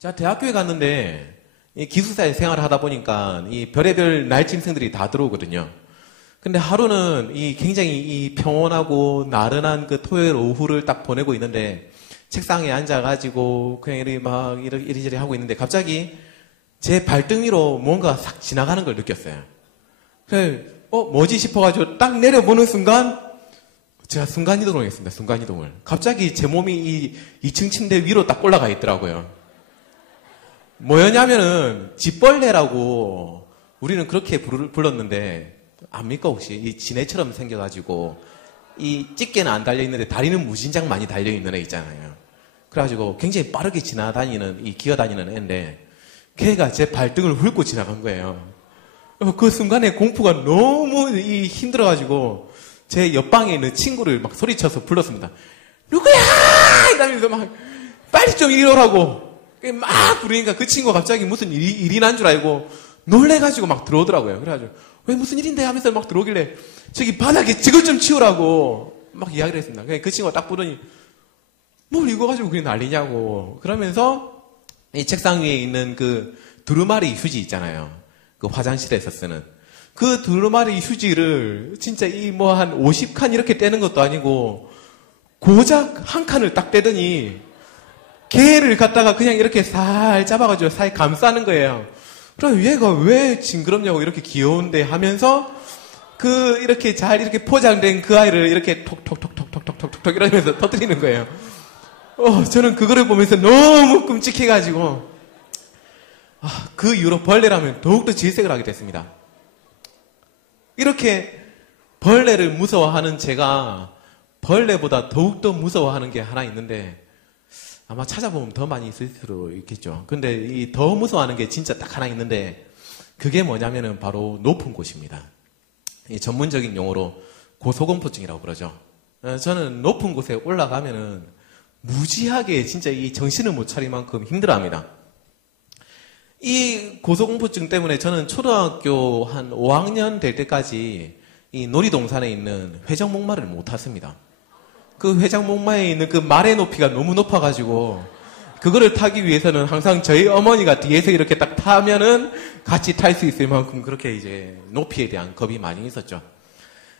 자, 대학교에 갔는데 이 기숙사에 생활을 하다 보니까 이 별의별 날짐승들이 다 들어오거든요. 근데 하루는 이 굉장히 이 평온하고 나른한 그 토요일 오후를 딱 보내고 있는데 책상에 앉아가지고 그냥 이리저리 하고 있는데 갑자기 제 발등 위로 뭔가 싹 지나가는 걸 느꼈어요. 그래서 뭐지 싶어가지고 딱 내려보는 순간 제가 순간이동을 했습니다. 순간이동을. 갑자기 제 몸이 이 2층 침대 위로 딱 올라가 있더라고요. 뭐였냐면은 집벌레라고 우리는 그렇게 불렀는데 압니까 혹시? 이 지네처럼 생겨가지고 이 집게는 안 달려있는데 다리는 무진장 많이 달려있는 애 있잖아요. 그래가지고 굉장히 빠르게 기어다니는 애인데 걔가 제 발등을 훑고 지나간 거예요. 그 순간에 공포가 너무 힘들어가지고 제 옆방에 있는 친구를 막 소리쳐서 불렀습니다. 누구야! 이러면서 막 빨리 좀 이리 오라고 막 부르니까 그 친구가 갑자기 무슨 일이 난 줄 알고 놀래가지고 막 들어오더라고요. 그래가지고 왜 무슨 일인데 하면서 막 들어오길래 저기 바닥에 지글 좀 치우라고 막 이야기를 했습니다. 그 친구가 딱 보더니 뭘 이거 가지고 그게 난리냐고 그러면서 이 책상 위에 있는 그 두루마리 휴지 있잖아요. 그 화장실에서 쓰는 그 두루마리 휴지를 진짜 한 50칸 이렇게 떼는 것도 아니고 고작 한 칸을 딱 떼더니 개를 갖다가 그냥 이렇게 살 잡아가지고 살 감싸는 거예요. 그럼 얘가 왜 징그럽냐고 이렇게 귀여운데 하면서 이렇게 잘 이렇게 포장된 그 아이를 이렇게 톡톡톡톡톡톡톡 이러면서 터뜨리는 거예요. 저는 그거를 보면서 너무 끔찍해가지고 그 이후로 벌레라면 더욱더 질색을 하게 됐습니다. 이렇게 벌레를 무서워하는 제가 벌레보다 더욱더 무서워하는 게 하나 있는데 아마 찾아보면 더 많이 있을 수도 있겠죠. 근데 이 더 무서워하는 게 진짜 딱 하나 있는데 그게 뭐냐면은 바로 높은 곳입니다. 이 전문적인 용어로 고소공포증이라고 그러죠. 저는 높은 곳에 올라가면은 무지하게 진짜 이 정신을 못 차릴 만큼 힘들어합니다. 이 고소공포증 때문에 저는 초등학교 한 5학년 될 때까지 이 놀이동산에 있는 회전목마를 못 탔습니다. 그 회전목마에 있는 그 말의 높이가 너무 높아가지고 그거를 타기 위해서는 항상 저희 어머니가 뒤에서 이렇게 딱 타면은 같이 탈 수 있을 만큼 그렇게 이제 높이에 대한 겁이 많이 있었죠.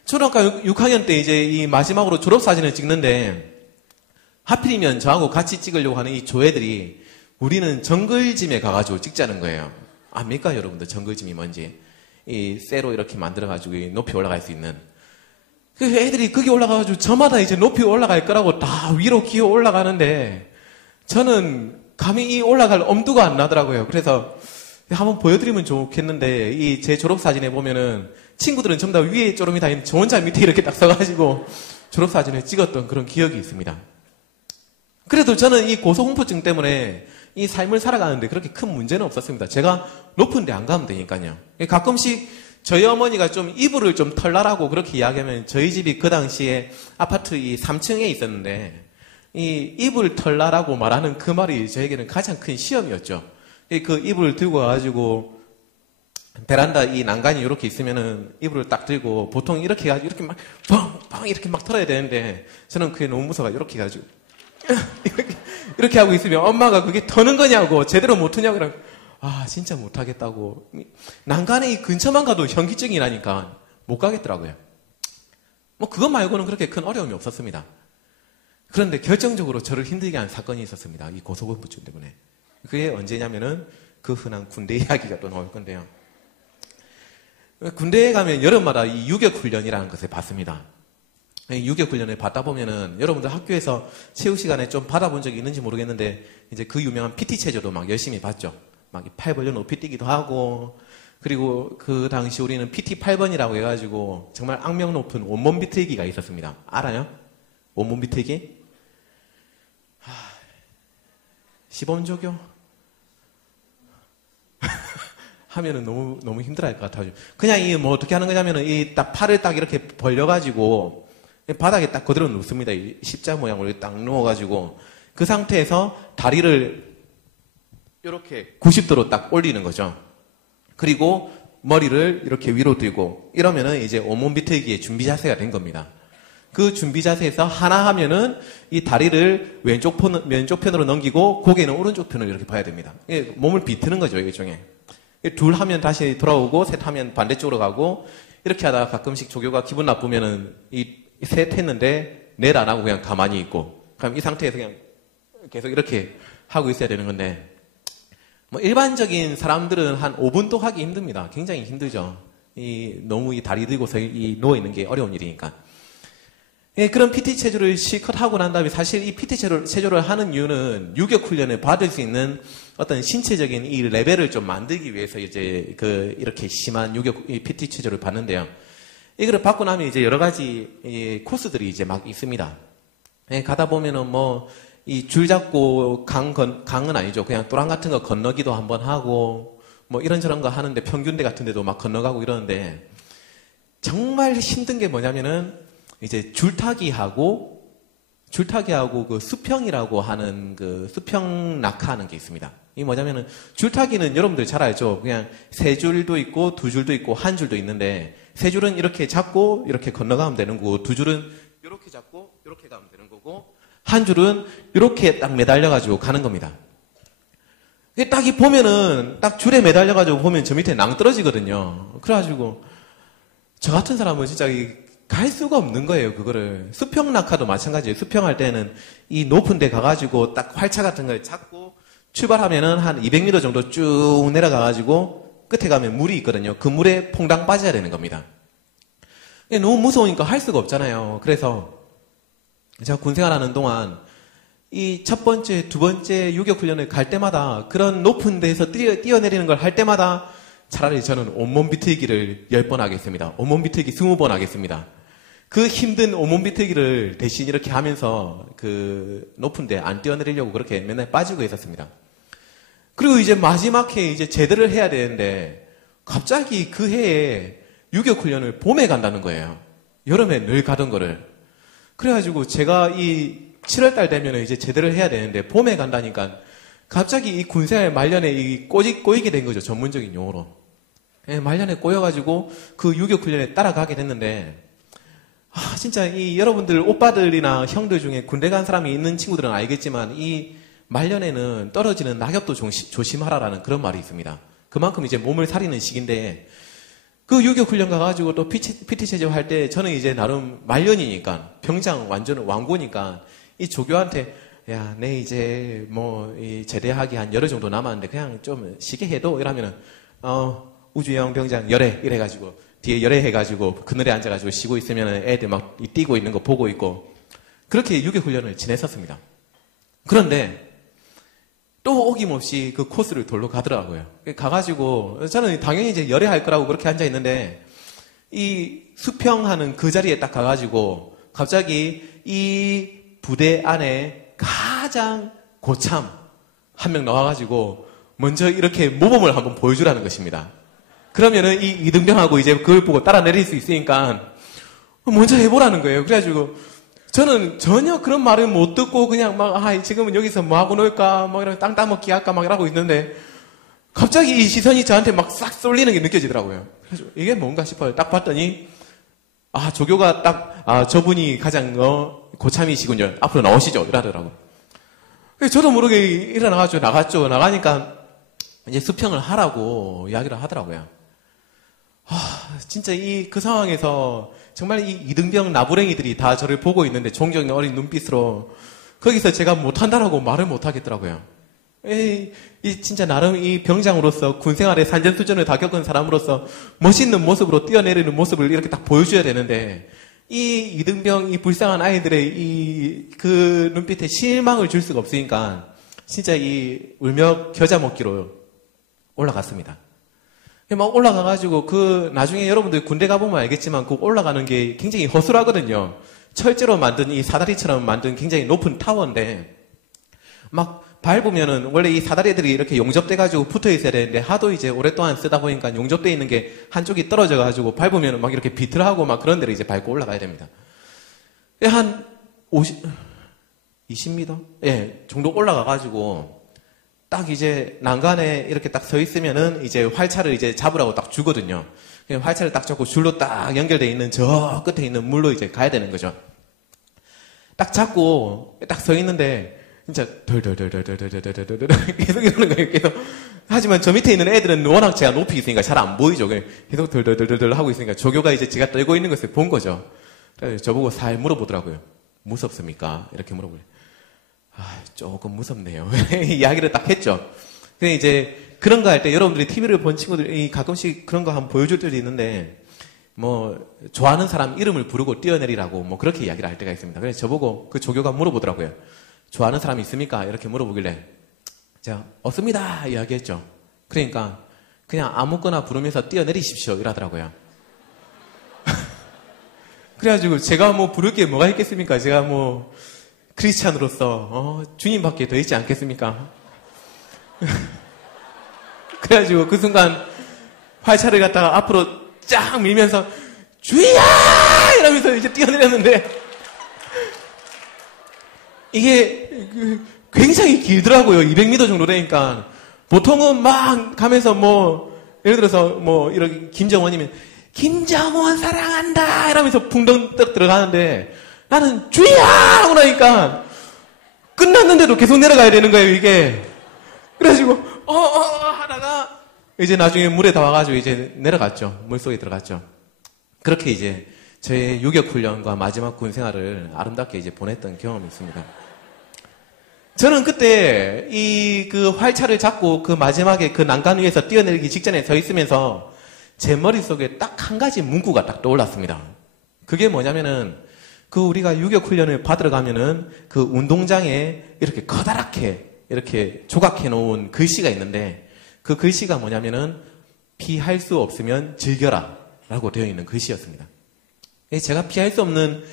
초등학교 6학년 때 이제 이 마지막으로 졸업사진을 찍는데 하필이면 저하고 같이 찍으려고 하는 이 조애들이 우리는 정글짐에 가가지고 찍자는 거예요. 압니까 여러분들 정글짐이 뭔지? 이 쇠로 이렇게 만들어가지고 높이 올라갈 수 있는 그 애들이 거기 올라가가지고 저마다 이제 높이 올라갈 거라고 다 위로 기어 올라가는데 저는 감히 올라갈 엄두가 안 나더라고요. 그래서 한번 보여드리면 좋겠는데 이 제 졸업사진에 보면은 친구들은 전부 다 위에 쪼름이 다 있는데 저 혼자 밑에 이렇게 딱 서가지고 졸업사진을 찍었던 그런 기억이 있습니다. 그래도 저는 이 고소공포증 때문에 이 삶을 살아가는데 그렇게 큰 문제는 없었습니다. 제가 높은 데 안 가면 되니까요. 가끔씩 저희 어머니가 좀 이불을 좀 털라라고 그렇게 이야기하면 저희 집이 그 당시에 아파트 이 3층에 있었는데 이 이불 털라라고 말하는 그 말이 저에게는 가장 큰 시험이었죠. 그 이불을 들고 와가지고 베란다 이 난간이 이렇게 있으면은 이불을 딱 들고 보통 이렇게 해가지고 이렇게 막 뻥뻥 이렇게 막 털어야 되는데 저는 그게 너무 무서워 이렇게 해가지고 이렇게 하고 있으면 엄마가 그게 터는 거냐고 제대로 못 트냐고 그러면 진짜 못하겠다고. 난간에 이 근처만 가도 현기증이 나니까 못 가겠더라고요. 그것 말고는 그렇게 큰 어려움이 없었습니다. 그런데 결정적으로 저를 힘들게 한 사건이 있었습니다. 이 고소공포증 때문에. 그게 언제냐면은 그 흔한 군대 이야기가 또 나올 건데요. 군대에 가면 여름마다 이 유격훈련이라는 것을 받습니다. 유격훈련을 받다 보면은 여러분들 학교에서 체육 시간에 좀 받아본 적이 있는지 모르겠는데 이제 그 유명한 PT 체조도 막 열심히 봤죠. 막 팔 벌려 높이 뛰기도 하고 그리고 그 당시 우리는 PT 8번이라고 해가지고 정말 악명 높은 온몸 비틀기가 있었습니다. 알아요? 온몸 비틀기? 시범조교? 하면은 너무 힘들어할 것 같아요. 그냥 어떻게 하는 거냐면은 딱 팔을 딱 이렇게 벌려가지고 바닥에 딱 그대로 눕습니다. 이 십자 모양으로 딱 누워가지고 그 상태에서 다리를 이렇게 90도로 딱 올리는 거죠. 그리고 머리를 이렇게 위로 들고 이러면은 이제 온몸 비틀기의 준비 자세가 된 겁니다. 그 준비 자세에서 하나 하면은 이 다리를 왼쪽 편으로 넘기고 고개는 오른쪽 편으로 이렇게 봐야 됩니다. 몸을 비트는 거죠, 일종의. 둘 하면 다시 돌아오고 셋 하면 반대쪽으로 가고 이렇게 하다가 가끔씩 조교가 기분 나쁘면은 셋 했는데 넷 안 하고 그냥 가만히 있고 그럼 이 상태에서 그냥 계속 이렇게 하고 있어야 되는 건데 뭐 일반적인 사람들은 한 5분도 하기 힘듭니다. 굉장히 힘들죠. 너무 이 다리 들고서 누워 있는 게 어려운 일이니까. 그런 PT 체조를 실컷 하고 난 다음에 사실 이 PT 체조를 하는 이유는 유격 훈련을 받을 수 있는 어떤 신체적인 이 레벨을 좀 만들기 위해서 이제 이렇게 심한 PT 체조를 받는데요. 이거를 받고 나면 이제 여러 가지 코스들이 이제 막 있습니다. 가다 보면은 뭐 이 줄 잡고 강은 아니죠. 그냥 또랑 같은 거 건너기도 한번 하고 뭐 이런저런 거 하는데 평균대 같은 데도 막 건너가고 이러는데 정말 힘든 게 뭐냐면은 이제 줄타기하고 그 수평이라고 하는 그 수평 낙하하는 게 있습니다. 이게 뭐냐면은 줄타기는 여러분들 잘 알죠. 그냥 세 줄도 있고 두 줄도 있고 한 줄도 있는데 세 줄은 이렇게 잡고 이렇게 건너가면 되는 거고 두 줄은 이렇게 잡고 이렇게 가면 되는 거고 한 줄은 이렇게 딱 매달려가지고 가는 겁니다. 딱 이 보면은 딱 줄에 매달려가지고 보면 저 밑에 낭떠러지거든요. 그래가지고 저 같은 사람은 진짜 갈 수가 없는 거예요, 그거를. 수평 낙하도 마찬가지예요. 수평할 때는 이 높은 데 가가지고 딱 활차 같은 걸 잡고 출발하면은 한 200m 정도 쭉 내려가가지고 끝에 가면 물이 있거든요. 그 물에 퐁당 빠져야 되는 겁니다. 너무 무서우니까 할 수가 없잖아요. 그래서 제가 군 생활하는 동안 이 첫 번째, 두 번째 유격훈련을 갈 때마다 그런 높은 데에서 뛰어내리는 걸 할 때마다 차라리 저는 온몸 비틀기를 10번 하겠습니다. 온몸 비틀기 20번 하겠습니다. 그 힘든 온몸 비틀기를 대신 이렇게 하면서 그 높은데 안 뛰어내리려고 그렇게 맨날 빠지고 있었습니다. 그리고 이제 마지막 해에 이제 제대를 해야 되는데 갑자기 그 해에 유격훈련을 봄에 간다는 거예요. 여름에 늘 가던 거를. 그래가지고 제가 이 7월달 되면 이제 제대를 해야 되는데 봄에 간다니까 갑자기 이 군생활 말년에 꼬이게 된 거죠. 전문적인 용어로. 말년에 꼬여가지고 그 유격훈련에 따라가게 됐는데 진짜 이 여러분들 오빠들이나 형들 중에 군대 간 사람이 있는 친구들은 알겠지만 이 말년에는 떨어지는 낙엽도 조심하라라는 그런 말이 있습니다. 그만큼 이제 몸을 사리는 시기인데 그 유격훈련 가가지고 또 PT 체조 할 때 저는 이제 나름 말년이니까 병장 완전 왕고니까 이 조교한테 야, 내 이제 이 제대하기 한 열흘 정도 남았는데 그냥 좀 쉬게 해도 이러면은 우주영 병장 열애 이래가지고 뒤에 열애 해가지고 그늘에 앉아가지고 쉬고 있으면은 애들 막 뛰고 있는 거 보고 있고 그렇게 유격훈련을 지냈었습니다. 그런데 또 어김없이 그 코스를 돌러 가더라고요. 가가지고 저는 당연히 이제 열애할 거라고 그렇게 앉아 있는데 이 수평하는 그 자리에 딱 가가지고 갑자기 이 부대 안에 가장 고참 한 명 나와가지고 먼저 이렇게 모범을 한번 보여주라는 것입니다. 그러면은 이 이등병하고 이제 그걸 보고 따라 내릴 수 있으니까 먼저 해보라는 거예요. 그래가지고 저는 전혀 그런 말을 못 듣고 그냥 지금은 여기서 뭐 하고 놀까 이런 땅 따먹기 할까 이러고 있는데 갑자기 이 시선이 저한테 막 싹 쏠리는 게 느껴지더라고요. 그래서 이게 뭔가 싶어요. 딱 봤더니 조교가 저분이 가장 고참이시군요. 앞으로 나오시죠. 이러더라고요. 저도 모르게 일어나가지고 나갔죠. 나가니까 이제 수평을 하라고 이야기를 하더라고요. 진짜 그 상황에서 정말 이 이등병 나부랭이들이 다 저를 보고 있는데 종종 어린 눈빛으로 거기서 제가 못한다라고 말을 못하겠더라고요. 진짜 나름 이 병장으로서 군생활의 산전수전을 다 겪은 사람으로서 멋있는 모습으로 뛰어내리는 모습을 이렇게 딱 보여줘야 되는데 이 이등병 이 불쌍한 아이들의 그 눈빛에 실망을 줄 수가 없으니까 진짜 울며 겨자 먹기로 올라갔습니다. 막 올라가가지고 나중에 여러분들 군대 가보면 알겠지만 그 올라가는 게 굉장히 허술하거든요. 철제로 만든 이 사다리처럼 만든 굉장히 높은 타워인데 막 밟으면은 원래 이 사다리들이 이렇게 용접돼가지고 붙어 있어야 되는데 하도 이제 오랫동안 쓰다 보니까 용접돼 있는 게 한쪽이 떨어져가지고 밟으면은 막 이렇게 비틀하고 막 그런 데를 이제 밟고 올라가야 됩니다. 한 20m? 정도 올라가가지고 딱 이제 난간에 이렇게 딱 서 있으면은 이제 활차를 이제 잡으라고 딱 주거든요. 활차를 딱 잡고 줄로 딱 연결되어 있는 저 끝에 있는 물로 이제 가야 되는 거죠. 딱 잡고 딱 서 있는데 진짜 덜덜덜덜덜덜덜덜 계속 이러는 거예요. 계속. 하지만 저 밑에 있는 애들은 워낙 제가 높이 있으니까 잘 안 보이죠. 계속 덜덜덜덜 하고 있으니까 조교가 이제 제가 떨고 있는 것을 본 거죠. 그래서 저보고 살 물어보더라고요. 무섭습니까? 이렇게 물어보요. 조금 무섭네요. 이야기를 딱 했죠. 근데 이제 그런 거 할 때 여러분들이 TV를 본 친구들이 가끔씩 그런 거 한번 보여줄 때도 있는데 좋아하는 사람 이름을 부르고 뛰어내리라고 그렇게 이야기를 할 때가 있습니다. 그래서 저보고 그 조교가 물어보더라고요. 좋아하는 사람 있습니까? 이렇게 물어보길래 제가 없습니다 이야기했죠. 그러니까 그냥 아무거나 부르면서 뛰어내리십시오 이러더라고요. 그래가지고 제가 부를 게 뭐가 있겠습니까? 제가 크리스찬으로서 주님밖에 더 있지 않겠습니까? 그래가지고 그 순간 활차를 갖다가 앞으로 쫙 밀면서 주희야! 이러면서 이제 뛰어내렸는데 이게 굉장히 길더라고요. 200m 정도 되니까. 보통은 막 가면서 예를 들어서 이렇게 김정원이면 김정원 사랑한다 이러면서 붕덩 떡 들어가는데 나는 주희야! 하고 나니까 끝났는데도 계속 내려가야 되는 거예요, 이게. 그래가지고 하다가 이제 나중에 물에 다 와가지고 이제 내려갔죠. 물속에 들어갔죠. 그렇게 이제 저의 유격훈련과 마지막 군 생활을 아름답게 이제 보냈던 경험이 있습니다. 저는 그때 그 활차를 잡고 그 마지막에 그 난간 위에서 뛰어내리기 직전에 서 있으면서 제 머릿속에 딱 한 가지 문구가 딱 떠올랐습니다. 그게 뭐냐면은 우리가 유격훈련을 받으러 가면은 그 운동장에 이렇게 커다랗게 이렇게 조각해 놓은 글씨가 있는데 그 글씨가 뭐냐면은 피할 수 없으면 즐겨라 라고 되어 있는 글씨였습니다. 제가 피할 수 없는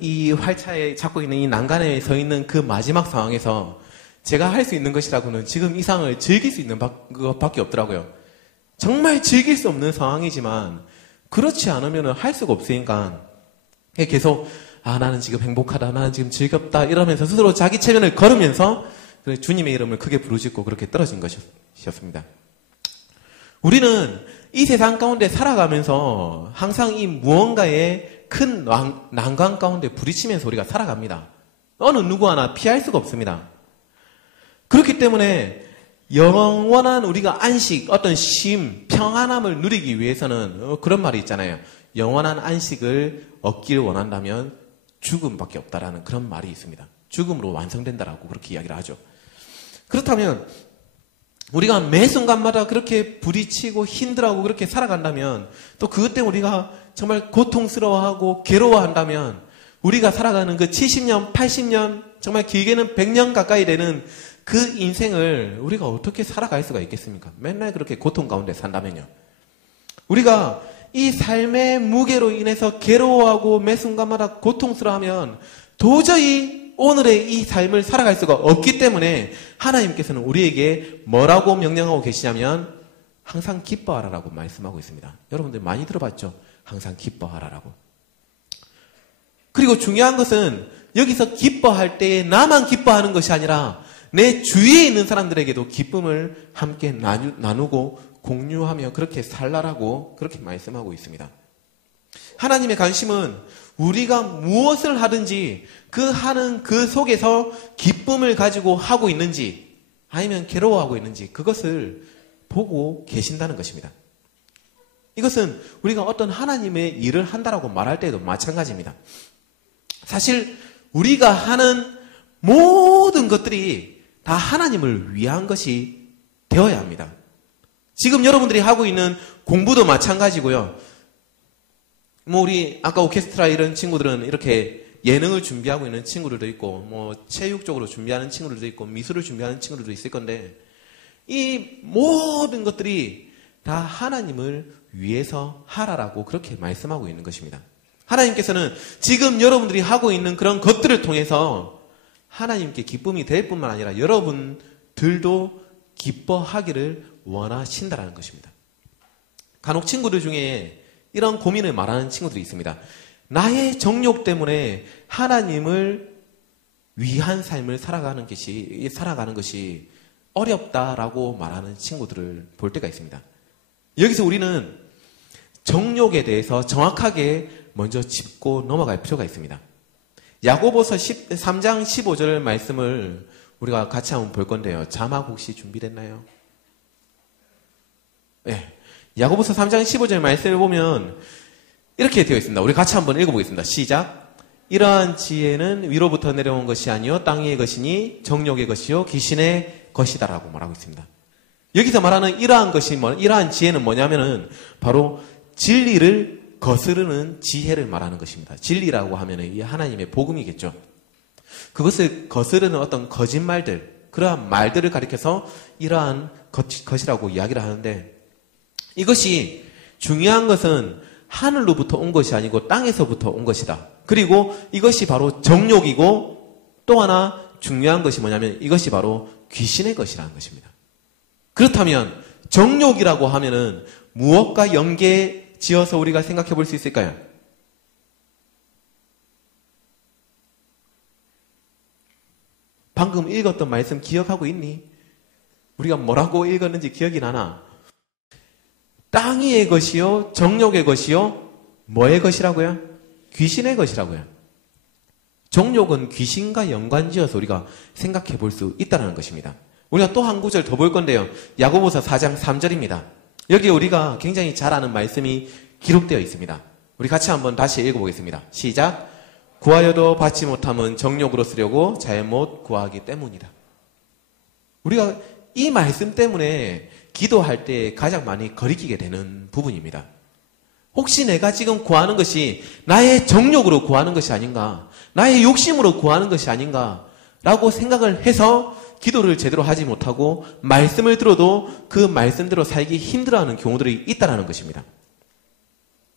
이 활차에 잡고 있는 이 난간에 서 있는 그 마지막 상황에서 제가 할 수 있는 것이라고는 지금 이 상황을 즐길 수 있는 것밖에 없더라고요. 정말 즐길 수 없는 상황이지만 그렇지 않으면 할 수가 없으니까 계속 나는 지금 행복하다, 나는 지금 즐겁다 이러면서 스스로 자기 체면을 걸으면서 주님의 이름을 크게 부르짖고 그렇게 떨어진 것이었습니다. 우리는 이 세상 가운데 살아가면서 항상 이 무언가의 큰 난관 가운데 부딪히면서 우리가 살아갑니다. 어느 누구 하나 피할 수가 없습니다. 그렇기 때문에 영원한 우리가 안식, 어떤 쉼, 평안함을 누리기 위해서는 그런 말이 있잖아요. 영원한 안식을 얻기를 원한다면 죽음밖에 없다라는 그런 말이 있습니다. 죽음으로 완성된다라고 그렇게 이야기를 하죠. 그렇다면 우리가 매 순간마다 그렇게 부딪히고 힘들어하고 그렇게 살아간다면 또 그것 때문에 우리가 정말 고통스러워하고 괴로워한다면 우리가 살아가는 그 70년, 80년, 정말 길게는 100년 가까이 되는 그 인생을 우리가 어떻게 살아갈 수가 있겠습니까? 맨날 그렇게 고통 가운데 산다면요. 우리가 이 삶의 무게로 인해서 괴로워하고 매 순간마다 고통스러워하면 도저히 오늘의 이 삶을 살아갈 수가 없기 때문에 하나님께서는 우리에게 뭐라고 명령하고 계시냐면 항상 기뻐하라라고 말씀하고 있습니다. 여러분들 많이 들어봤죠? 항상 기뻐하라라고. 그리고 중요한 것은 여기서 기뻐할 때에 나만 기뻐하는 것이 아니라 내 주위에 있는 사람들에게도 기쁨을 함께 나누고 공유하며 그렇게 살라라고 그렇게 말씀하고 있습니다. 하나님의 관심은 우리가 무엇을 하든지 하는 그 속에서 기쁨을 가지고 하고 있는지 아니면 괴로워하고 있는지 그것을 보고 계신다는 것입니다. 이것은 우리가 어떤 하나님의 일을 한다라고 말할 때도 마찬가지입니다. 사실 우리가 하는 모든 것들이 다 하나님을 위한 것이 되어야 합니다. 지금 여러분들이 하고 있는 공부도 마찬가지고요. 우리 아까 오케스트라 이런 친구들은 이렇게 예능을 준비하고 있는 친구들도 있고 체육 쪽으로 준비하는 친구들도 있고 미술을 준비하는 친구들도 있을 건데 이 모든 것들이 다 하나님을 위해서 하라라고 그렇게 말씀하고 있는 것입니다. 하나님께서는 지금 여러분들이 하고 있는 그런 것들을 통해서 하나님께 기쁨이 될 뿐만 아니라 여러분들도 기뻐하기를 원하신다라는 것입니다. 간혹 친구들 중에 이런 고민을 말하는 친구들이 있습니다. 나의 정욕 때문에 하나님을 위한 삶을 살아가는 것이 어렵다라고 말하는 친구들을 볼 때가 있습니다. 여기서 우리는 정욕에 대해서 정확하게 먼저 짚고 넘어갈 필요가 있습니다. 야고보서 3장 15절 말씀을 우리가 같이 한번 볼 건데요. 자막 혹시 준비됐나요? 네. 야고보서 3장 15절 말씀을 보면 이렇게 되어 있습니다. 우리 같이 한번 읽어보겠습니다. 시작. 이러한 지혜는 위로부터 내려온 것이 아니요 땅 위의 것이니 정욕의 것이요 귀신의 것이다라고 말하고 있습니다. 여기서 말하는 이러한 지혜는 뭐냐면은 바로 진리를 거스르는 지혜를 말하는 것입니다. 진리라고 하면은 이 하나님의 복음이겠죠. 그것을 거스르는 어떤 거짓말들, 그러한 말들을 가리켜서 이러한 것이라고 이야기를 하는데, 이것이 중요한 것은 하늘로부터 온 것이 아니고 땅에서부터 온 것이다. 그리고 이것이 바로 정욕이고, 또 하나 중요한 것이 뭐냐면 이것이 바로 귀신의 것이라는 것입니다. 그렇다면 정욕이라고 하면은 무엇과 연계 지어서 우리가 생각해 볼 수 있을까요? 방금 읽었던 말씀 기억하고 있니? 우리가 뭐라고 읽었는지 기억이 나나? 땅 위의 것이요, 정욕의 것이요, 뭐의 것이라고요? 귀신의 것이라고요. 정욕은 귀신과 연관지어서 우리가 생각해 볼 수 있다는 것입니다. 우리가 또 한 구절 더 볼 건데요. 야고보서 4장 3절입니다. 여기에 우리가 굉장히 잘 아는 말씀이 기록되어 있습니다. 우리 같이 한번 다시 읽어보겠습니다. 시작. 구하여도 받지 못함은 정욕으로 쓰려고 잘못 구하기 때문이다. 우리가 이 말씀 때문에 기도할 때 가장 많이 거리끼게 되는 부분입니다. 혹시 내가 지금 구하는 것이 나의 정욕으로 구하는 것이 아닌가, 나의 욕심으로 구하는 것이 아닌가 라고 생각을 해서 기도를 제대로 하지 못하고 말씀을 들어도 그 말씀대로 살기 힘들어하는 경우들이 있다는 것입니다.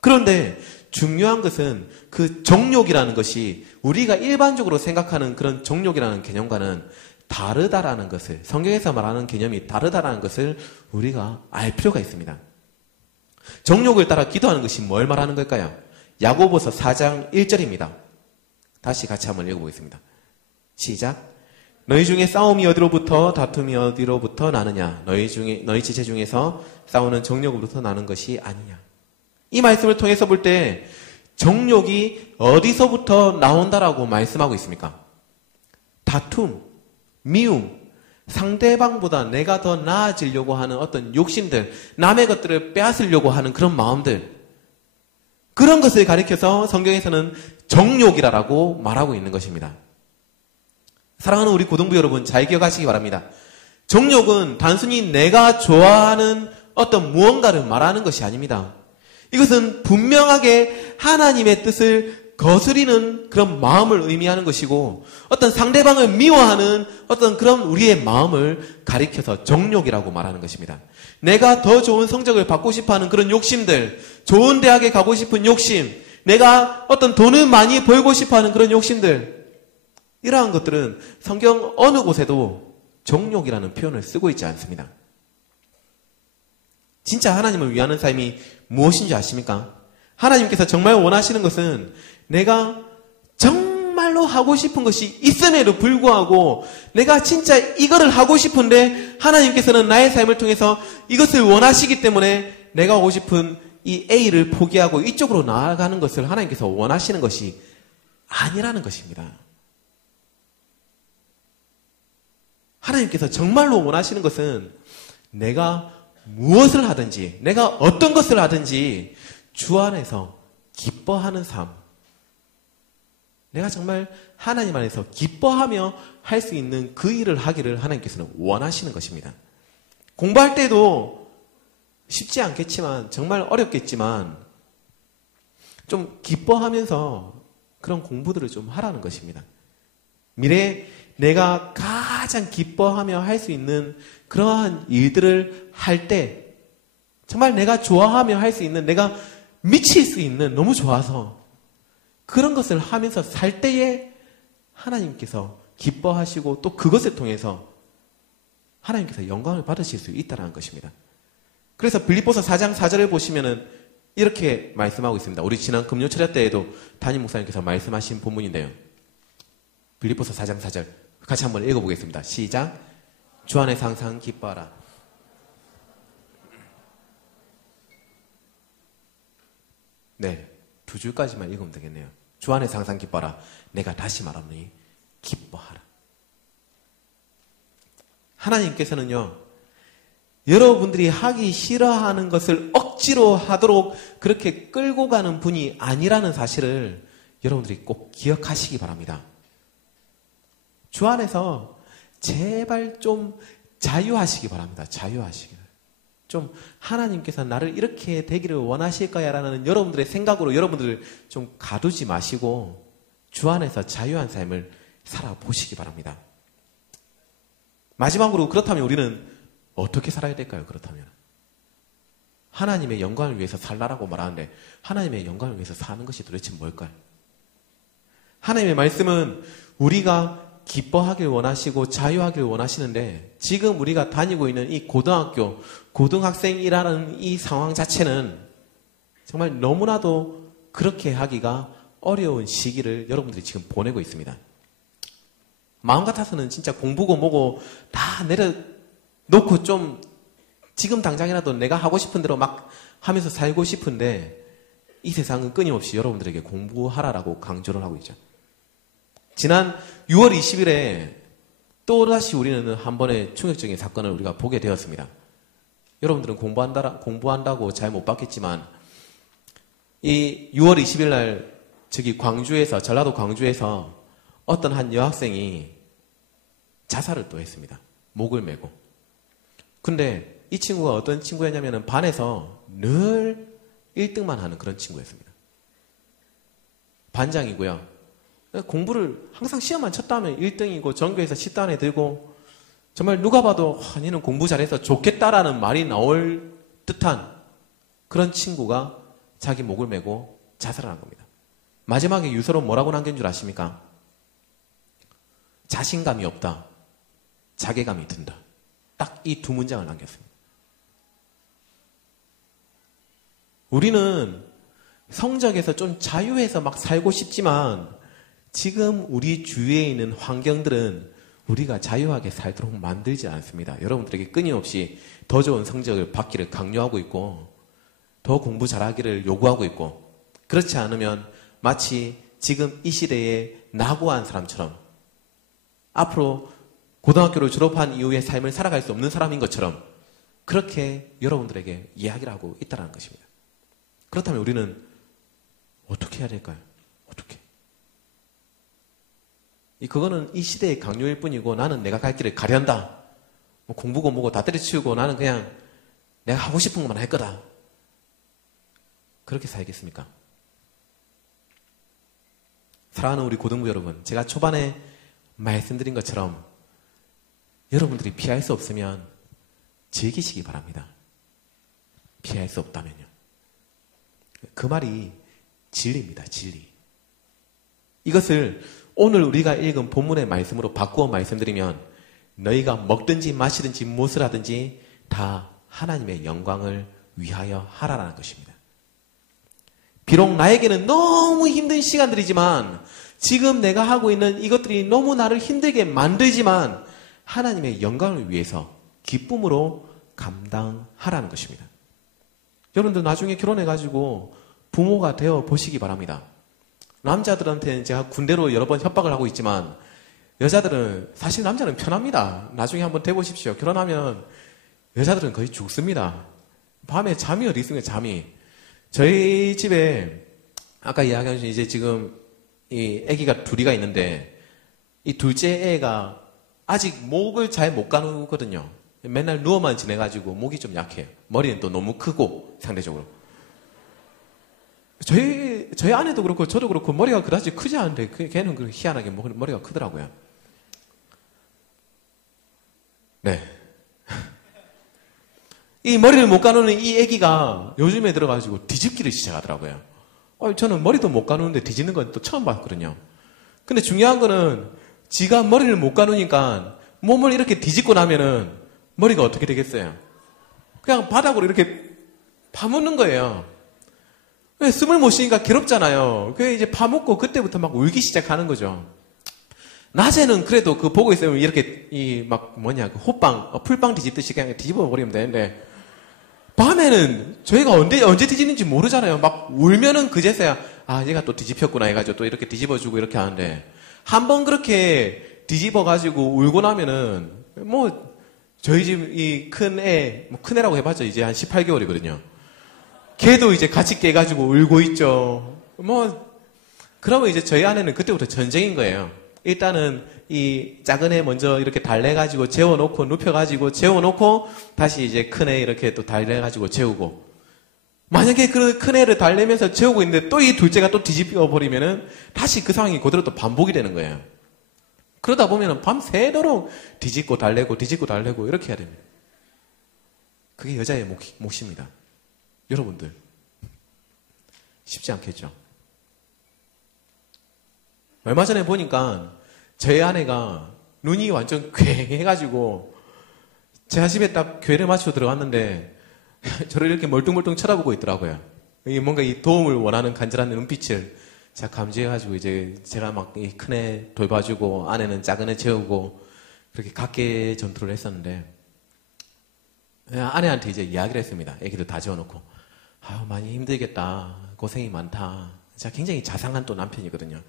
그런데 중요한 것은 그 정욕이라는 것이 우리가 일반적으로 생각하는 그런 정욕이라는 개념과는 다르다라는 것을, 성경에서 말하는 개념이 다르다라는 것을 우리가 알 필요가 있습니다. 정욕을 따라 기도하는 것이 뭘 말하는 걸까요? 야고보서 4장 1절입니다. 다시 같이 한번 읽어보겠습니다. 시작. 너희 중에 싸움이 어디로부터 다툼이 어디로부터 나느냐? 너희 지체 중에서 싸우는 정욕으로부터 나는 것이 아니냐? 이 말씀을 통해서 볼 때 정욕이 어디서부터 나온다라고 말씀하고 있습니까? 다툼, 미움, 상대방보다 내가 더 나아지려고 하는 어떤 욕심들, 남의 것들을 빼앗으려고 하는 그런 마음들, 그런 것을 가리켜서 성경에서는 정욕이라고 말하고 있는 것입니다. 사랑하는 우리 고등부 여러분, 잘 기억하시기 바랍니다. 정욕은 단순히 내가 좋아하는 어떤 무언가를 말하는 것이 아닙니다. 이것은 분명하게 하나님의 뜻을 거스리는 그런 마음을 의미하는 것이고, 어떤 상대방을 미워하는 어떤 그런 우리의 마음을 가리켜서 정욕이라고 말하는 것입니다. 내가 더 좋은 성적을 받고 싶어하는 그런 욕심들, 좋은 대학에 가고 싶은 욕심, 내가 어떤 돈을 많이 벌고 싶어하는 그런 욕심들, 이러한 것들은 성경 어느 곳에도 정욕이라는 표현을 쓰고 있지 않습니다. 진짜 하나님을 위하는 삶이 무엇인지 아십니까? 하나님께서 정말 원하시는 것은 내가 정말로 하고 싶은 것이 있음에도 불구하고 내가 진짜 이거를 하고 싶은데 하나님께서는 나의 삶을 통해서 이것을 원하시기 때문에 내가 하고 싶은 이 A를 포기하고 이쪽으로 나아가는 것을 하나님께서 원하시는 것이 아니라는 것입니다. 하나님께서 정말로 원하시는 것은 내가 무엇을 하든지, 내가 어떤 것을 하든지 주 안에서 기뻐하는 삶, 내가 정말 하나님 안에서 기뻐하며 할 수 있는 그 일을 하기를 하나님께서는 원하시는 것입니다. 공부할 때도 쉽지 않겠지만, 정말 어렵겠지만 좀 기뻐하면서 그런 공부들을 좀 하라는 것입니다. 미래에 내가 가장 기뻐하며 할 수 있는 그러한 일들을 할 때, 정말 내가 좋아하며 할 수 있는, 내가 미칠 수 있는, 너무 좋아서 그런 것을 하면서 살 때에 하나님께서 기뻐하시고 또 그것을 통해서 하나님께서 영광을 받으실 수 있다는 것입니다. 그래서 빌립보서 4장 4절을 보시면은 이렇게 말씀하고 있습니다. 우리 지난 금요철야 때에도 담임 목사님께서 말씀하신 본문인데요. 빌립보서 4장 4절 같이 한번 읽어보겠습니다. 시작. 주 안에서 항상 기뻐하라. 네, 2줄까지만 읽으면 되겠네요. 주 안에서 항상 기뻐하라. 내가 다시 말하노니 기뻐하라. 하나님께서는요, 여러분들이 하기 싫어하는 것을 억지로 하도록 그렇게 끌고 가는 분이 아니라는 사실을 여러분들이 꼭 기억하시기 바랍니다. 주 안에서 제발 좀 자유하시기 바랍니다. 자유하시기를. 좀 하나님께서 나를 이렇게 되기를 원하실까야라는 여러분들의 생각으로 여러분들을 좀 가두지 마시고 주 안에서 자유한 삶을 살아보시기 바랍니다. 마지막으로 그렇다면 우리는 어떻게 살아야 될까요? 그렇다면 하나님의 영광을 위해서 살라라고 말하는데 하나님의 영광을 위해서 사는 것이 도대체 뭘까요? 하나님의 말씀은 우리가 기뻐하길 원하시고 자유하길 원하시는데 지금 우리가 다니고 있는 이 고등학교, 고등학생이라는 이 상황 자체는 정말 너무나도 그렇게 하기가 어려운 시기를 여러분들이 지금 보내고 있습니다. 마음 같아서는 진짜 공부고 뭐고 다 내려놓고 좀 지금 당장이라도 내가 하고 싶은 대로 막 하면서 살고 싶은데 이 세상은 끊임없이 여러분들에게 공부하라라고 강조를 하고 있죠. 지난 6월 20일에 또다시 우리는 한 번의 충격적인 사건을 우리가 보게 되었습니다. 여러분들은 공부한다고 잘 못 봤겠지만 이 6월 20일 날 광주에서, 전라도 광주에서 어떤 한 여학생이 자살을 또 했습니다. 목을 메고. 근데 이 친구가 어떤 친구였냐면 반에서 늘 1등만 하는 그런 친구였습니다. 반장이고요. 공부를 항상 시험만 쳤다 하면 1등이고 전교에서 10단 안에 들고 정말 누가 봐도 얘는 공부 잘해서 좋겠다라는 말이 나올 듯한 그런 친구가 자기 목을 메고 자살을 한 겁니다. 마지막에 유서로 뭐라고 남긴 줄 아십니까? 자신감이 없다. 자괴감이 든다. 딱 이 두 문장을 남겼습니다. 우리는 성적에서 좀 자유해서 막 살고 싶지만 지금 우리 주위에 있는 환경들은 우리가 자유하게 살도록 만들지 않습니다. 여러분들에게 끊임없이 더 좋은 성적을 받기를 강요하고 있고 더 공부 잘하기를 요구하고 있고 그렇지 않으면 마치 지금 이 시대에 낙오한 사람처럼 앞으로 고등학교를 졸업한 이후의 삶을 살아갈 수 없는 사람인 것처럼 그렇게 여러분들에게 이야기를 하고 있다는 것입니다. 그렇다면 우리는 어떻게 해야 될까요? 어떻게? 그거는 이 시대의 강요일 뿐이고 나는 내가 갈 길을 가련다. 뭐 공부고 뭐고 다 때려치우고 나는 그냥 내가 하고 싶은 것만 할 거다. 그렇게 살겠습니까? 사랑하는 우리 고등부 여러분, 제가 초반에 말씀드린 것처럼 여러분들이 피할 수 없으면 즐기시기 바랍니다. 피할 수 없다면요. 그 말이 진리입니다. 진리. 이것을 오늘 우리가 읽은 본문의 말씀으로 바꾸어 말씀드리면 너희가 먹든지 마시든지 무엇을 하든지 다 하나님의 영광을 위하여 하라라는 것입니다. 비록 나에게는 너무 힘든 시간들이지만 지금 내가 하고 있는 이것들이 너무 나를 힘들게 만들지만 하나님의 영광을 위해서 기쁨으로 감당하라는 것입니다. 여러분들 나중에 결혼해가지고 부모가 되어 보시기 바랍니다. 남자들한테는 제가 군대로 여러 번 협박을 하고 있지만 여자들은 사실 남자는 편합니다. 나중에 한번 돼보십시오. 결혼하면 여자들은 거의 죽습니다. 밤에 잠이 어디 있습니까? 잠이. 저희 집에 아까 이야기하신 이제 지금 이 아기가 둘이가 있는데 이 둘째 애가 아직 목을 잘 못 가누거든요. 맨날 누워만 지내가지고 목이 좀 약해요. 머리는 또 너무 크고 상대적으로. 저희 아내도 그렇고 저도 그렇고 머리가 그다지 크지 않은데 걔는 그 희한하게 머리가 크더라고요. 네. 이 머리를 못 가누는 이 애기가 요즘에 들어가지고 뒤집기를 시작하더라고요. 저는 머리도 못 가누는데 뒤집는 건 또 처음 봤거든요. 근데 중요한 거는 지가 머리를 못 가누니까 몸을 이렇게 뒤집고 나면은 머리가 어떻게 되겠어요? 그냥 바닥으로 이렇게 파묻는 거예요. 숨을 못 쉬니까 괴롭잖아요. 그래 이제 파묻고 그때부터 막 울기 시작하는 거죠. 낮에는 그래도 그 보고 있으면 이렇게 그 호빵, 풀빵 뒤집듯이 그냥 뒤집어 버리면 되는데 밤에는 저희가 언제 뒤집는지 모르잖아요. 막 울면은 그제서야 아, 얘가 또 뒤집혔구나 해가지고 또 이렇게 뒤집어주고 이렇게 하는데, 한 번 그렇게 뒤집어가지고 울고 나면은, 뭐, 저희 집 이 큰 애, 뭐 큰 애라고 해봤자 이제 한 18개월이거든요. 걔도 이제 같이 깨가지고 울고 있죠. 뭐, 그러면 이제 저희 아내는 그때부터 전쟁인 거예요. 일단은 이 작은 애 먼저 이렇게 달래가지고 재워놓고 눕혀가지고 재워놓고 다시 이제 큰 애 이렇게 또 달래가지고 재우고, 만약에 그 큰 애를 달래면서 재우고 있는데 또 이 둘째가 또 뒤집어 버리면은 다시 그 상황이 그대로 또 반복이 되는 거예요. 그러다 보면은 밤새도록 뒤집고 달래고 뒤집고 달래고 이렇게 해야 됩니다. 그게 여자의 몫입니다. 여러분들 쉽지 않겠죠? 얼마 전에 보니까 저희 아내가 눈이 완전 괭해가지고 제가 집에 딱 교회를 마치고 들어갔는데 저를 이렇게 멀뚱멀뚱 쳐다보고 있더라고요. 뭔가 이 도움을 원하는 간절한 눈빛을 제가 감지해가지고 이제 제가 막 이 큰애 돌봐주고 아내는 작은 애 재우고 그렇게 각계 전투를 했었는데 아내한테 이제 이야기를 했습니다. 애기들 다 재워놓고 아유 많이 힘들겠다. 고생이 많다. 제가 굉장히 자상한 또 남편이거든요.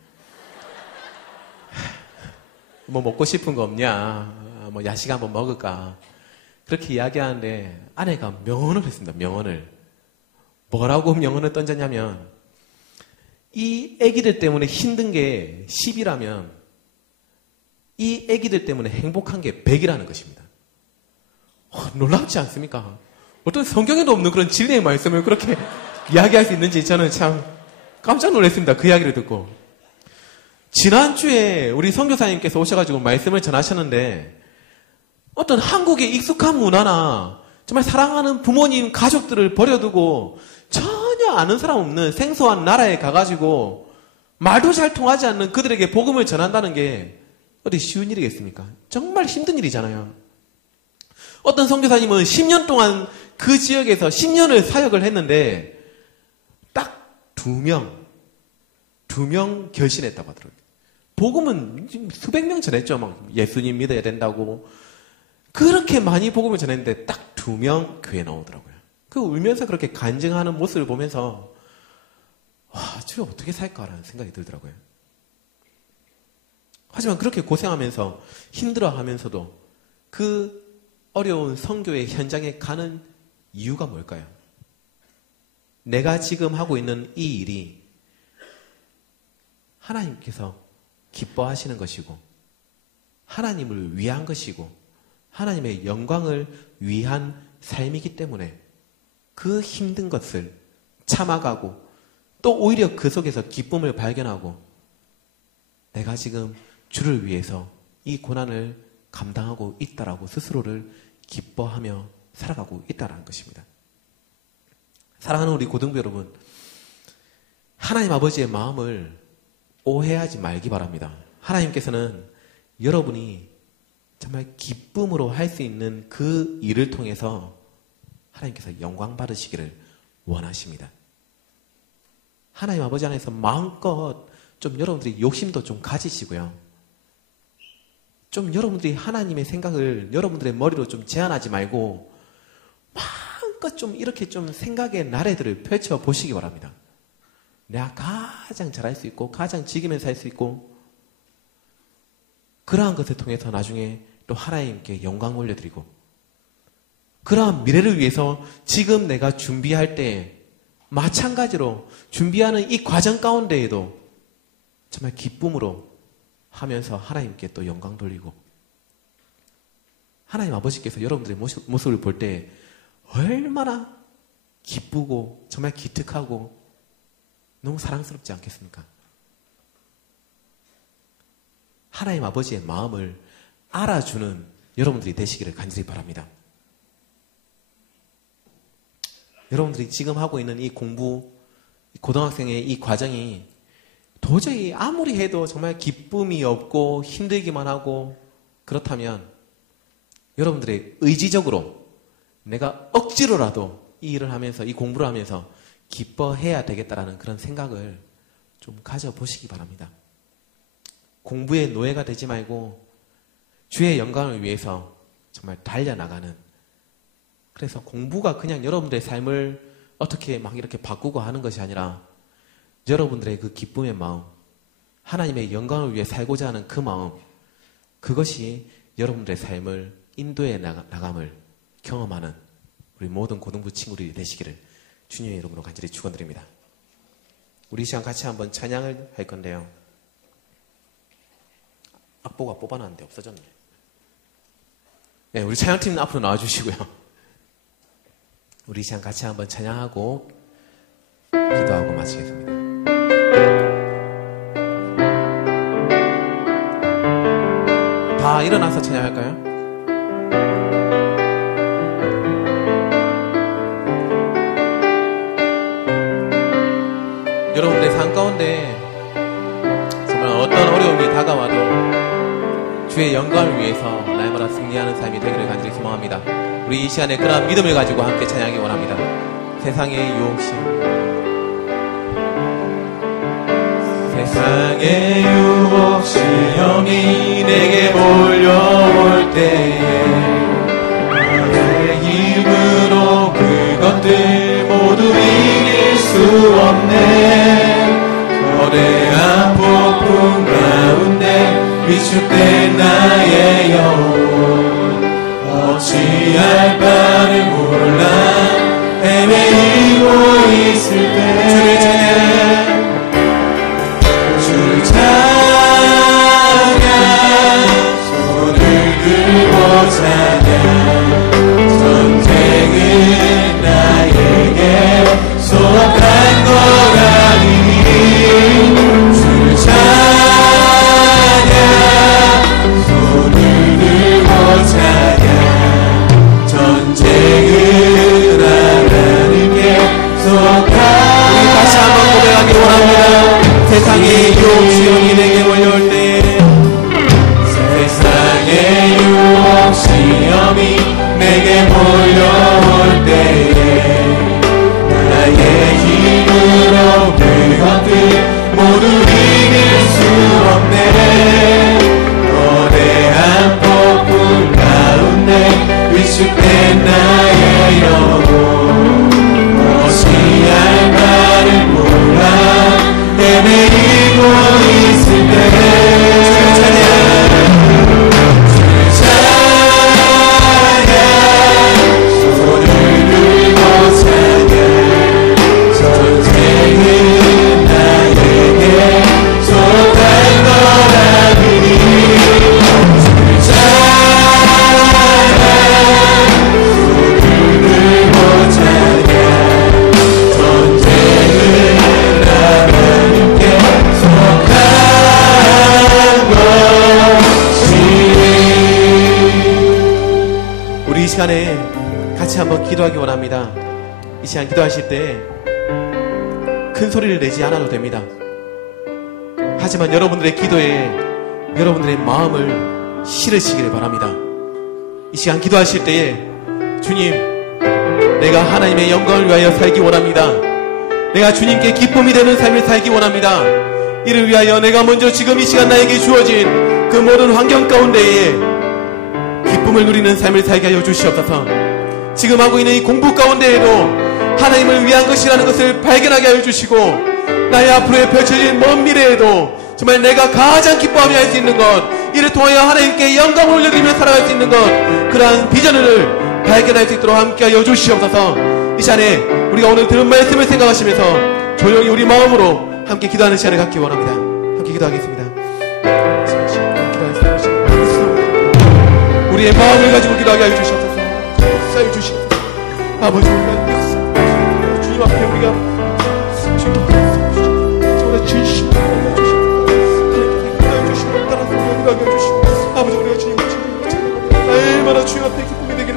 뭐 먹고 싶은 거 없냐? 뭐 야식 한번 먹을까? 그렇게 이야기하는데 아내가 명언을 했습니다. 명언을. 뭐라고 명언을 던졌냐면 이 애기들 때문에 힘든 게 10이라면 이 애기들 때문에 행복한 게 100이라는 것입니다. 놀랍지 않습니까? 어떤 성경에도 없는 그런 진리의 말씀을 그렇게 이야기할 수 있는지 저는 참 깜짝 놀랐습니다. 그 이야기를 듣고. 지난주에 우리 선교사님께서 오셔가지고 말씀을 전하셨는데 어떤 한국의 익숙한 문화나 정말 사랑하는 부모님, 가족들을 버려두고 전혀 아는 사람 없는 생소한 나라에 가가지고 말도 잘 통하지 않는 그들에게 복음을 전한다는 게 어디 쉬운 일이겠습니까? 정말 힘든 일이잖아요. 어떤 선교사님은 10년 동안 그 지역에서 10년을 사역을 했는데 딱 2명 결신했다고 하더라고요. 복음은 수백 명 전했죠. 막 예수님 믿어야 된다고. 그렇게 많이 복음을 전했는데 딱 2명 교회 나오더라고요. 그 울면서 그렇게 간증하는 모습을 보면서 와, 저 어떻게 살까라는 생각이 들더라고요. 하지만 그렇게 고생하면서 힘들어하면서도 그 어려운 선교의 현장에 가는 이유가 뭘까요? 내가 지금 하고 있는 이 일이 하나님께서 기뻐하시는 것이고 하나님을 위한 것이고 하나님의 영광을 위한 삶이기 때문에 그 힘든 것을 참아가고 또 오히려 그 속에서 기쁨을 발견하고 내가 지금 주를 위해서 이 고난을 감당하고 있다라고 스스로를 기뻐하며 살아가고 있다라는 것입니다. 사랑하는 우리 고등부 여러분, 하나님 아버지의 마음을 오해하지 말기 바랍니다. 하나님께서는 여러분이 정말 기쁨으로 할 수 있는 그 일을 통해서 하나님께서 영광 받으시기를 원하십니다. 하나님 아버지 안에서 마음껏 좀 여러분들이 욕심도 좀 가지시고요. 좀 여러분들이 하나님의 생각을 여러분들의 머리로 좀 제한하지 말고 마음껏 좀 이렇게 좀 생각의 나래들을 펼쳐 보시기 바랍니다. 내가 가장 잘할 수 있고 가장 즐기면서 할 수 있고 그러한 것을 통해서 나중에 또 하나님께 영광 올려드리고 그러한 미래를 위해서 지금 내가 준비할 때 마찬가지로 준비하는 이 과정 가운데에도 정말 기쁨으로 하면서 하나님께 또 영광 돌리고 하나님 아버지께서 여러분들의 모습을 볼 때 얼마나 기쁘고 정말 기특하고 너무 사랑스럽지 않겠습니까? 하나님 아버지의 마음을 알아주는 여러분들이 되시기를 간절히 바랍니다. 여러분들이 지금 하고 있는 이 공부, 고등학생의 이 과정이 도저히 아무리 해도 정말 기쁨이 없고 힘들기만 하고 그렇다면 여러분들의 의지적으로 내가 억지로라도 이 일을 하면서 이 공부를 하면서 기뻐해야 되겠다라는 그런 생각을 좀 가져보시기 바랍니다. 공부의 노예가 되지 말고 주의 영광을 위해서 정말 달려나가는 그래서 공부가 그냥 여러분들의 삶을 어떻게 막 이렇게 바꾸고 하는 것이 아니라 여러분들의 그 기쁨의 마음, 하나님의 영광을 위해 살고자 하는 그 마음, 그것이 여러분들의 삶을 인도해 나감을 경험하는 우리 모든 고등부 친구들이 되시기를 주님의 이름으로 간절히 축원드립니다. 우리 이 시간 같이 한번 찬양을 할 건데요. 악보가 뽑아놨는데 없어졌네. 네, 우리 찬양팀 앞으로 나와주시고요. 우리 이 시간 같이 한번 찬양하고 기도하고 마치겠습니다. 다 일어나서 찬양할까요? 여러분들의 삶 가운데 정말 어떤 어려움이 다가와도 주의 영광을 위해서 날마다 승리하는 삶이 되기를 간절히 소망합니다. 우리 이 시간에 그러한 믿음을 가지고 함께 찬양하기 원합니다. 세상의 유혹심, 세상의 유혹 시험이 내게 몰려올 때에 나의 힘으로 그것들 모두 이길 수 없네. 거대한 폭풍 가운데 위축된 나의 영혼 어찌할 바를 몰라 헤매이고 있을 때 주를 찬양 손을 들고 찬양 전쟁은 나에게 속한 거라니 주를 찬양 손을 들고 찬양 전쟁은 하나님께 속한 우리 다시 한번 고백하기 원합니다. 세상의 유혹 시험이 내게 몰려올 때에 세상의 유혹 시험이 내게 몰려올 때에 나의 힘으로 그것들 모두 이길 수 없네. 거대한 폭풍 가운데 위축된 나의 영혼 어찌할 바를 몰라 헤매이고 있을 때 주를 찬양 손을 들고 찬양 전쟁은 나에게 속한 거라니 주를 찬양 손을 들고 찬양 전쟁은 하나님께 우리 이 시간에 같이 한번 기도하기 원합니다. 이 시간 기도하실 때 큰 소리를 내지 않아도 됩니다. 하지만 여러분들의 기도에 여러분들의 마음을 실으시길 바랍니다. 이 시간 기도하실 때에 주님, 내가 하나님의 영광을 위하여 살기 원합니다. 내가 주님께 기쁨이 되는 삶을 살기 원합니다. 이를 위하여 내가 먼저 지금 이 시간 나에게 주어진 그 모든 환경 가운데에 기쁨을 누리는 삶을 살게 하여 주시옵소서. 지금 하고 있는 이 공부 가운데에도 하나님을 위한 것이라는 것을 발견하게 하여 주시고 나의 앞으로에 펼쳐진 먼 미래에도 정말 내가 가장 기뻐하며 할 수 있는 것, 이를 통하여 하나님께 영광을 올려드리며 살아갈 수 있는 것, 그러한 비전을 발견할 수 있도록 함께 하여 주시옵소서. 이 시간에 우리가 오늘 들은 말씀을 생각하시면서 조용히 우리 마음으로 함께 기도하는 시간을 갖기 원합니다. 함께 기도하겠습니다. 우리의 마음을 가지고 기도하게 하여 주시옵소서. 쌓여 주시옵소서. 아버지, 주님 앞에 우리가 정말 진심으로 기도하여 주시옵소서. 따라서 기도하게 하여 주시옵소서. 아버지, 우리가 주님을 찬양합니다. 날마다 주님 앞에 기쁨이 되기를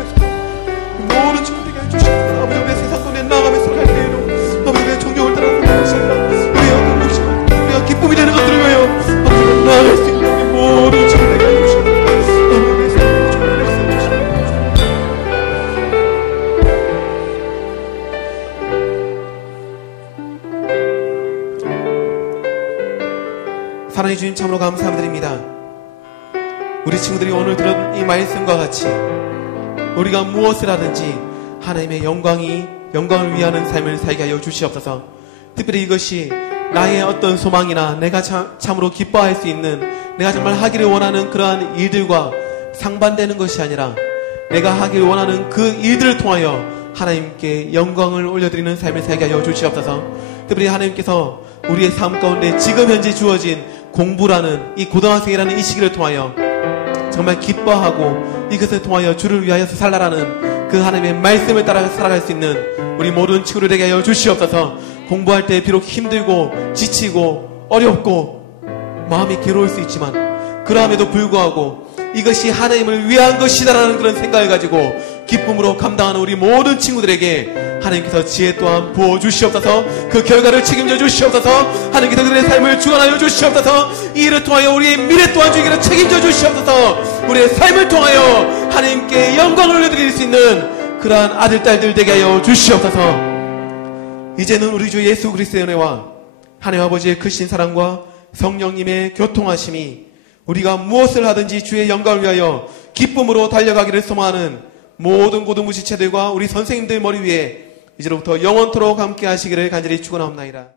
모든 친구 되게 하여 주시옵소서. 아버지, 우리의 세상 가운데 나아가면서 갈 때에도 아버지, 우리의 정욕을 따라서 나아가시옵소서. 우리의 어떤 것이 우리가 기쁨이 되는 것들을 위하여 아버지, 나아갈 수 있는 모든 친구 되게 하여 주시옵소서. 사랑해 주님, 참으로 감사드립니다. 우리 친구들이 오늘 들은 이 말씀과 같이 우리가 무엇을 하든지 하나님의 영광을 위하는 삶을 살게 하여 주시옵소서. 특별히 이것이 나의 어떤 소망이나 내가 참으로 기뻐할 수 있는, 내가 정말 하기를 원하는 그러한 일들과 상반되는 것이 아니라 내가 하기를 원하는 그 일들을 통하여 하나님께 영광을 올려드리는 삶을 살게 하여 주시옵소서. 특별히 하나님께서 우리의 삶 가운데 지금 현재 주어진 공부라는 이 고등학생이라는 이 시기를 통하여 정말 기뻐하고 이것을 통하여 주를 위하여서 살라라는 그 하나님의 말씀을 따라 살아갈 수 있는 우리 모든 친구들 되게 하여 주시옵소서. 공부할 때 비록 힘들고 지치고 어렵고 마음이 괴로울 수 있지만 그러함에도 불구하고 이것이 하나님을 위한 것이다라는 그런 생각을 가지고 기쁨으로 감당하는 우리 모든 친구들에게 하나님께서 지혜 또한 부어주시옵소서. 그 결과를 책임져 주시옵소서. 하나님께서 그들의 삶을 주관하여 주시옵소서. 이 일을 통하여 우리의 미래 또한 주기를 책임져 주시옵소서. 우리의 삶을 통하여 하나님께 영광을 올려드릴 수 있는 그러한 아들, 딸들 되게 하여 주시옵소서. 이제는 우리 주 예수 그리스도의 은혜와 하나님 아버지의 크신 사랑과 성령님의 교통하심이 우리가 무엇을 하든지 주의 영광을 위하여 기쁨으로 달려가기를 소망하는 모든 고등부시체들과 우리 선생님들 머리 위에 이제로부터 영원토록 함께 하시기를 간절히 축원하옵나이다.